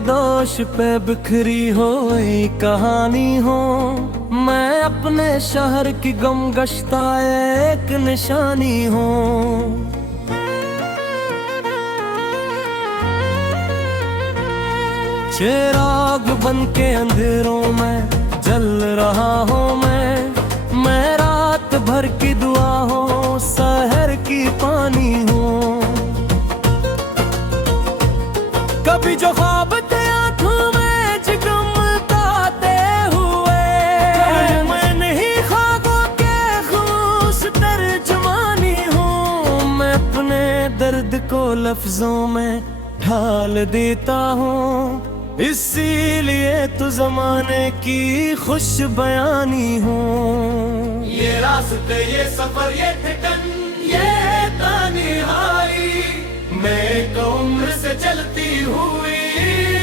दोष पे बिखरी हो एक कहानी हो। मैं अपने शहर की गमगश्ता एक निशानी हूँ। चिराग बन के अंधेरों में जल रहा हूँ मैं रात भर की दुआ हूँ, सहर की पानी हूँ। कभी जो ख्वाब थे आँखों में जगमगाते हुए, मैं नहीं ख्वाबों के खामोश तर्जुमानी हूँ। मैं अपने दर्द को लफ्जों में ढाल देता हूँ, इसीलिए तो जमाने की खुश बयानी हूँ। ये रास्ते ये सफर ये ठिकन ये तन्हाई, मैं एक उम्र से चलती हुई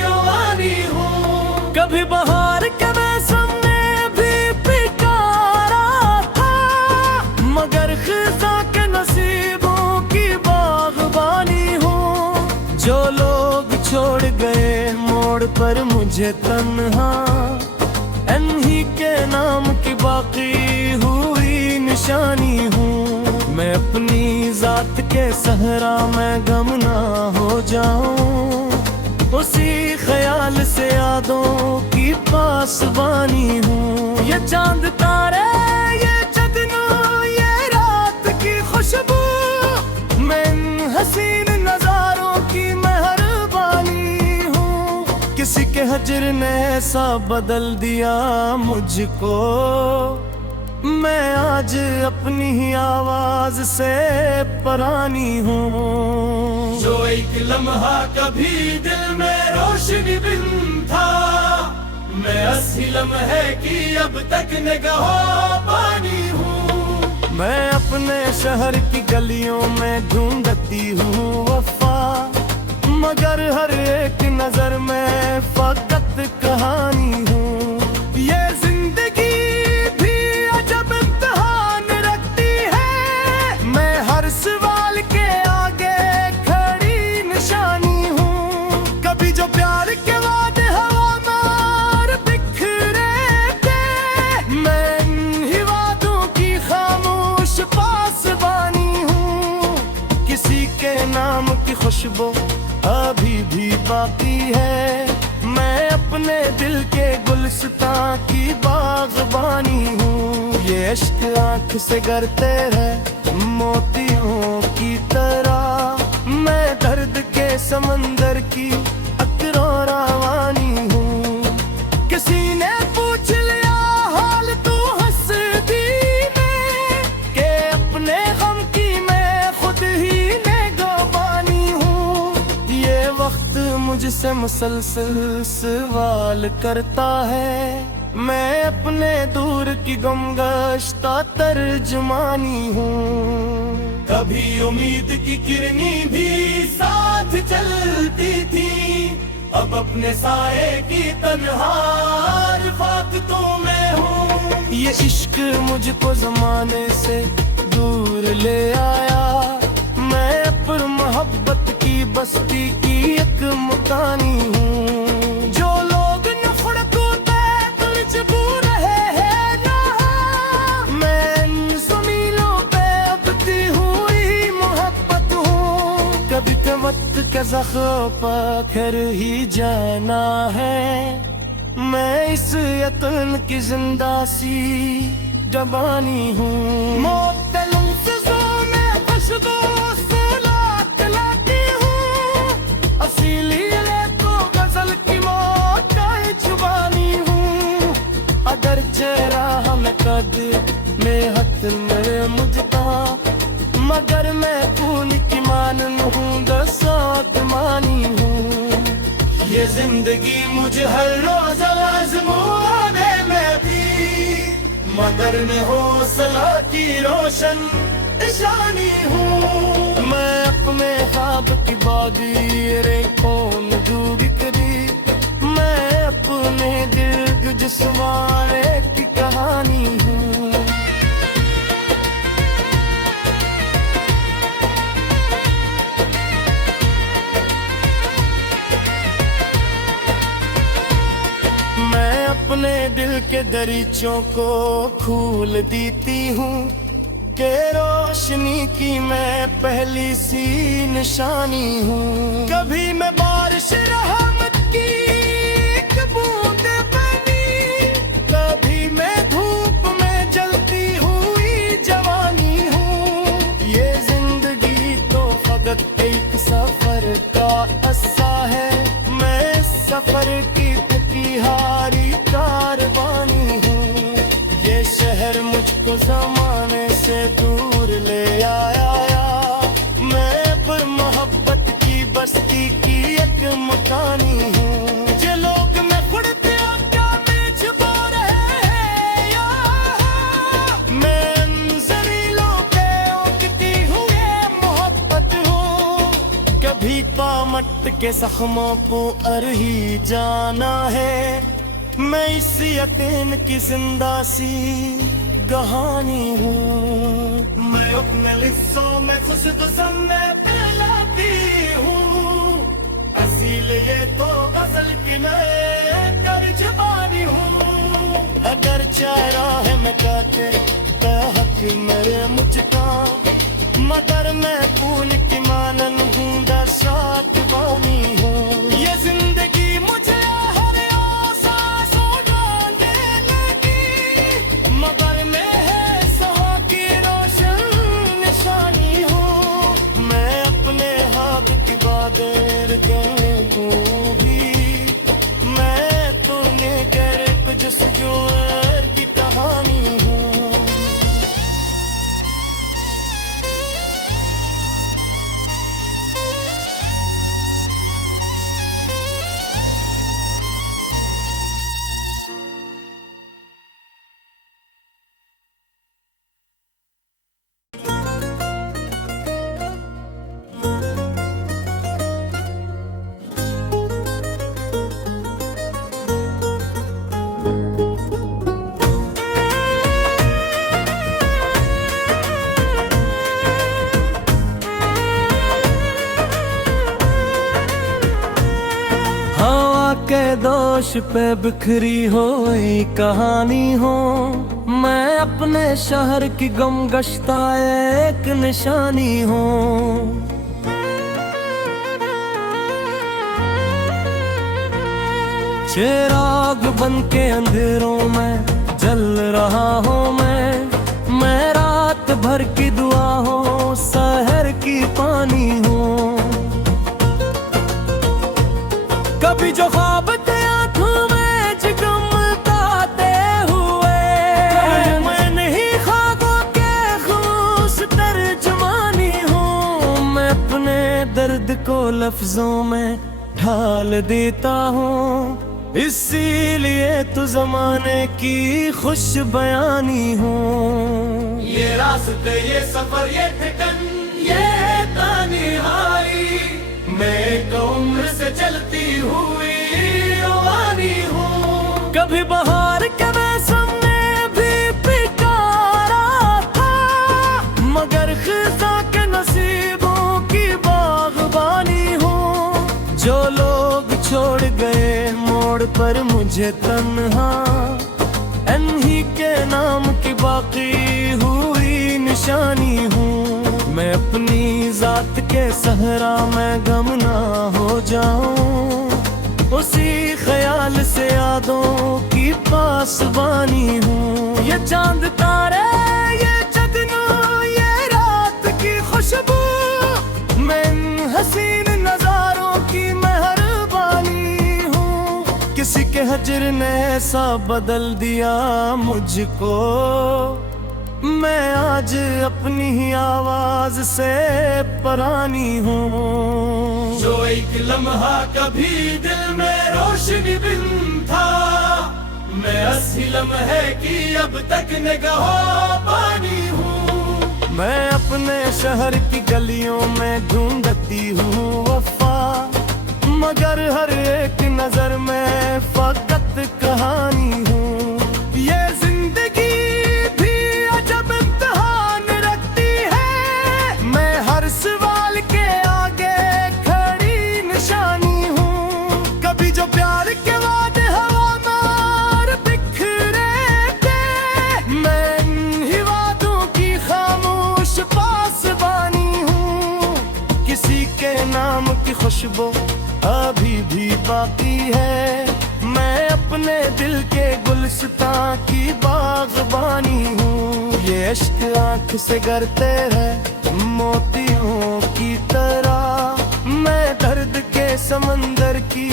रवानी हूँ। कभी बहार के मौसम में भी पिकारा था, मगर खिज़ा के नसीबों की बागबानी हूँ। जो लोग छोड़ गए मोड़ पर मुझे तन्हा, इन्हीं के नाम की बाकी हुई निशानी हूँ। मैं अपनी जात के सहरा में गम ना हो जाऊं, उसी ख्याल से यादों की पासबानी हूँ। ये चांद तारे ये चदनों ये रात की खुशबू, मैं इन हसीन नजारों की मेहरबानी हूँ। किसी के हजर ने ऐसा बदल दिया मुझको, मैं आज अपनी ही आवाज से परानी हूँ। जो एक लम्हा कभी दिल में रोशनी बिन था, मैं 80 लम्हे की अब तक निगाहों पानी हूँ। मैं अपने शहर की गलियों में ढूंढती हूँ वफा, मगर हर एक नजर में फकत कहानी हूँ। ये जिंदगी भी अजब इम्तिहान रखती है, मैं हर सवाल के आगे खड़ी निशानी हूँ। कभी जो प्यार के वादे हवा मार बिखरे थे, मैं इन ही वादों की खामोश पासबानी हूँ। किसी के नाम की खुशबू अभी भी बाकी है, मैं अपने दिल के गुलस्तां की बागबानी हूँ। ये इश्क आँख से गिरते हैं मोतियों की तरह, मैं दर्द के समंदर की अकरो रवानी हूँ। किसी ने पूछ लिया हाल तू हंसती में, के अपने गम की मैं खुद ही निगहबानी हूँ। ये वक्त मुझसे मुसलसल सवाल करता है, मैं अपने दूर की गमगश्ता तर्जुमानी हूँ। कभी उम्मीद की किरनी भी साथ चलती थी, अब अपने साए की तन्हा रिफ़ाक़तों में हूँ। ये इश्क मुझको जमाने से दूर ले आया, मैं पर मोहब्बत की बस्ती की एक मकानी हूँ। जो लोग नफरतों पे तुलझबू रहे हैं यहाँ, मैं इन ज़मीनों पे उगती हुई मोहब्बत हूँ। कभी तो वक्त के ज़ख्मों पर फिर ही जाना है, मैं इस यतन की जिंदा सी जबानी हूँ। मौत के लफ्ज़ों में खुशबू सुलाक लाती हूँ, इसीलिए तो गजल की मौत का जुबानी हूँ। अगर चेहरा हमें कद में हथ मेरे मुझका, मगर मैं खून की मान हूँ दसात मानी हूँ। ये जिंदगी मुझे हर रोज आज़माने में भी, मगर मैं हौसला की रोशन निशानी हूँ। मैं अपने ख्वाब की बागी रे कौन डूबी करी, मैं अपने दिल जिस्मारे की कहानी हूँ। के दरीचों को खोल देती हूँ के रोशनी की मैं पहली सी निशानी हूँ। कभी मैं बारिश रहमत की एक बूंद बनी, कभी मैं धूप में जलती हुई जवानी हूँ। ये जिंदगी तो फकत एक सफर का हिस्सा है, मैं इस सफर की थकी हारी कारवानी हूँ। ये शहर मुझको ज़माने से दूर ले आया, मैं पर मोहब्बत की बस्ती की एक मकानी हूँ। जे लोग मैं खुड़ते क्या बेचबो रहे हैं यहाँ, मैं जरीलों पे उगती हुए मोहब्बत हूँ। कभी तामट के जख्मों को अरही जाना है, मैं इस यकीन की जिंदा सी कहानी हूँ। मैं अपने लिफ्सों में खुशबू में फैलाती हूँ, इसीलिए तो गजल की मैं तर्जमानी हूँ। अगर चारा है मैं काटे हक मेरे मुझका, मगर मैं फूल की मानन हूँ दशात बानी हूँ। ये जिंदगी मुझे हर आसा सोने लगी, मगर मैं है सहा की रोशन निशानी हूँ। मैं अपने हाथ की बादर गहूँ भी, मैं तूने कर कुछ सुजूर की कहानी हूँ। के दोष पे बिखरी हुई कहानी हो, मैं अपने शहर की गम गश्ता एक निशानी हूँ। चिराग बन के अंधेरों में जल रहा हूँ मैं रात भर की दुआ हूँ, सहर की पानी हूँ। कभी जो ख्वाब थे आँखों में जगमगाते हुए, मैं नहीं ख्वाबों के खूस तर्जमानी हूँ। मैं अपने दर्द को लफ्जों में ढाल देता हूँ, इसीलिए तो जमाने की खुश बयानी हूँ। ये रास्ते ये सफर ये ठिकन ये तन्हाई, मैं एक उम्र से चलती हुई रवानी हूँ। कभी बहार के मौसम में भी पिटारा था, मगर खिज़ा के नसीबों की बागबानी हूँ। जो लोग छोड़ गए मोड़ पर मुझे तन्हा, इन्हीं के नाम की बाकी हुई निशानी हूँ। मैं अपनी जात के सहरा में गम ना हो जाऊं, उसी ख्याल से यादों की पासबानी हूँ। ये चांद तारे ये जगनू ये रात की खुशबू, मैं इन हसीन नजारों की मेहरबानी हूँ। किसी के हजर ने ऐसा बदल दिया मुझको, मैं आज अपनी ही आवाज से परानी हूँ। जो एक लम्हा कभी दिल में रोशनी बिन था, मैं अस्सी लम्हे की अब तक निगाहों पानी हूँ। मैं अपने शहर की गलियों में ढूंढती हूँ वफा, मगर हर एक नजर में फकत कहानी हूँ। ये जिंदगी भी अजब इम्तिहान रखती है, मैं हर सवाल के आगे खड़ी निशानी हूँ। कभी जो प्यार के वादे हवा मार बिखरे खुशबू अभी भी बाकी है। मैं अपने दिल के गुलस्तां की बागबानी हूँ। ये इश्क आँख से गिरते हैं मोतियों की तरह। मैं दर्द के समंदर की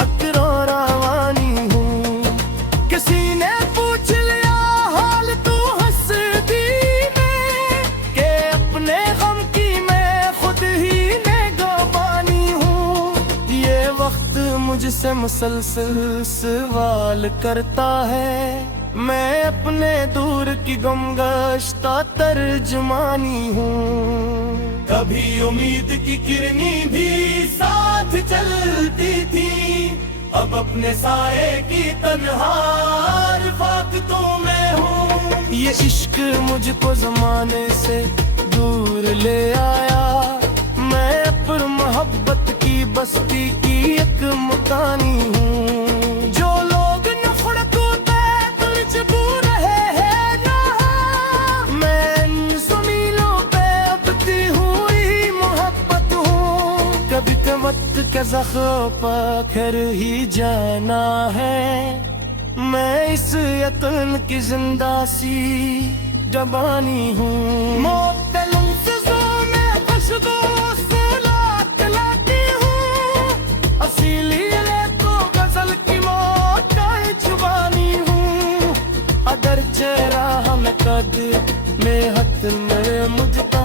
अकरो रवानी हूँ। किसी ने पूछ लिया हाल तू हंस दी में, के अपने गम की मैं खुद ही निगहबानी हूँ। ये वक्त मुझसे मुसलसल सवाल करता है, मैं अपने दूर की गमगश्ता तर्जमानी हूँ। कभी उम्मीद की किरनी भी साथ चलती थी, अब अपने साए की तन्हार फाकतों में हूँ। ये इश्क मुझको जमाने से दूर ले आया। मैं पर मोहब्बत की बस्ती की एक मकानी हूँ। जो लोग नफरतों पे तुलझबू रहे हैं यहाँ, मैं इन ज़मीनों पे उबती हुई मोहब्बत हूँ। कभी तो वक्त के ज़ख्मों पर खैर ही जाना है। मैं इस यतन की जिंदा सी जबानी हूँ। मौत के लफ्ज़ों में खुशबू सुलात लाती हूँ। असीली तो गजल की मौत का जुबानी हूँ। अगर चेहरा हम कद में हद में मुझता,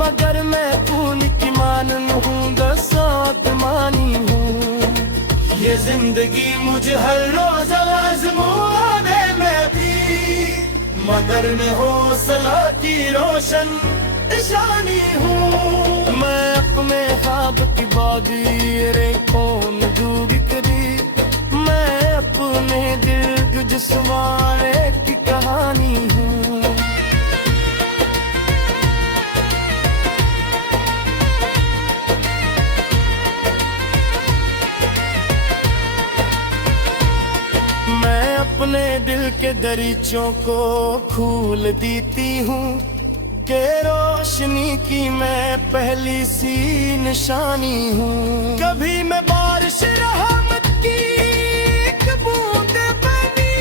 मगर मैं खून की मानन हूँ दसात मानी हूँ। ये जिंदगी मुझे हर रोज आज़माने में भी, मगर मैं हौसला की रोशन निशानी हूँ। मैं अपने ख्वाब की बागी रे कौन डूबी करी। मैं अपने दिल गुजसवारे की कहानी हूँ। मैं अपने दिल के दरीचों को खोल देती हूँ, के रोशनी की मैं पहली सी निशानी हूँ। कभी मैं बारिश रहमत की एक बूंद बनी,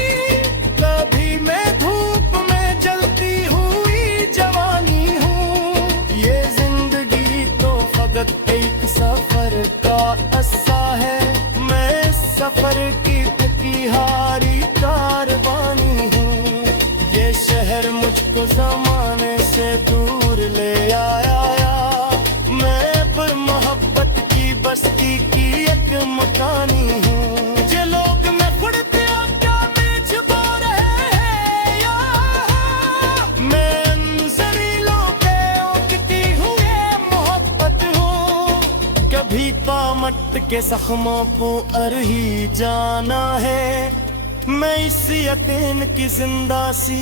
कभी मैं धूप में जलती हुई जवानी हूँ। ये जिंदगी तो फकत एक सफर का अस्सा है। मैं इस सफर की हारी कारवानी हूँ। ये शहर मुझको जमाने से दूर ले आया। मैं पर मोहब्बत की बस्ती की एक मकानी हूँ। ये लोग मैं खुड़ते अब क्या में छुपा रहे हैं यहाँ, मैं ज़मीनों पे उगती हुई मोहब्बत हूँ। कभी तामत के जख्मों को अर ही जाना है। मैं इस यकीन की जिंदा सी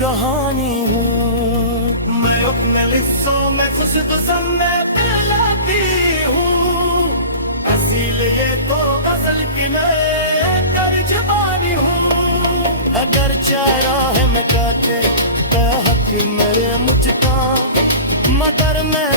कहानी हूँ। मैं अपने लिफ्सों में खुशबू में फैलाती हूँ। असील ये तो गजल की मैं तर्जमानी हूँ। अगर चेहरा है मैं कहते तो हक मेरे मुझका, मगर मैं